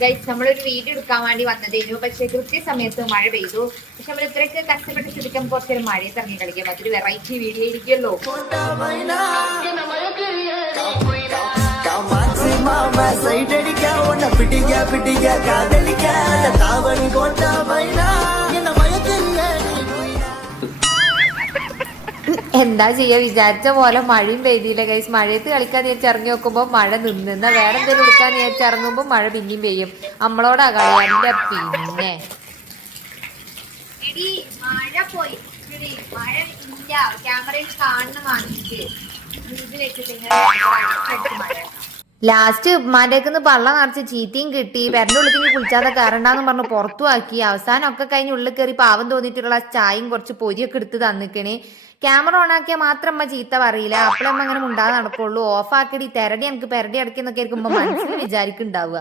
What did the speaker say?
Guys നമ്മളൊരു video എടുക്കാൻ വേണ്ടി വന്നതേനു, പക്ഷെ കൃത്യസമയത്ത് മഴ പെയ്തു. പക്ഷെ നമ്മൾ ഇത്രയൊക്കെ കഷ്ടപ്പെട്ട് ചുരുക്കം കുറച്ചൊരു മഴയത്ത് ഇറങ്ങി കളിക്കാം. അതൊരു വെറൈറ്റി വീഡിയോ ഇരിക്കുമല്ലോ. എന്താ ചെയ്യാ, വിചാരിച്ച പോലെ മഴയും പെയ്തില്ല ഗൈസ്. മഴയത്ത് കളിക്കാൻ വിചാരിച്ചിറങ്ങി നോക്കുമ്പോ മഴ നിന്നാ വേറെ എന്തെങ്കിലും എടുക്കാൻ വിചാരിച്ചിറങ്ങുമ്പോ മഴ പിന്നെയും പെയ്യും. നമ്മളോടാ കളി. അതിന്റെ പിന്നെ മഴ പോയി, മഴ ഇല്ല, ക്യാമറയിൽ കാണണം വാങ്ങിച്ച് ലാസ്റ്റ് ഉമ്മാന്റെക്കുന്ന് പള്ള നിറച്ച് ചീത്തയും കിട്ടി. പെരന്റെ ഉള്ളിലേക്ക് കുളിച്ചാതെ കയറണ്ടാന്ന് പറഞ്ഞ് പുറത്തു ആക്കി. അവസാനം ഒക്കെ കഴിഞ്ഞ് ഉള്ളിൽ കയറി പാവം തോന്നിയിട്ടുള്ള ചായയും കുറച്ച് പൊരിയൊക്കെ എടുത്ത് തന്നിക്കണേ. ക്യാമറ ഓൺ ആക്കിയാൽ മാത്രം അമ്മ ചീത്ത പറയില്ല, അപ്പോഴമ്മ അങ്ങനെ മുണ്ടാതെ നടക്കുള്ളൂ. ഓഫ് ആക്കിയിട്ട് തെരടി എനിക്ക് പെരടി അടക്കിന്നൊക്കെ ആയിരിക്കുമ്പോ മനസ്സിൽ വിചാരിക്കുന്നുണ്ടാവുക.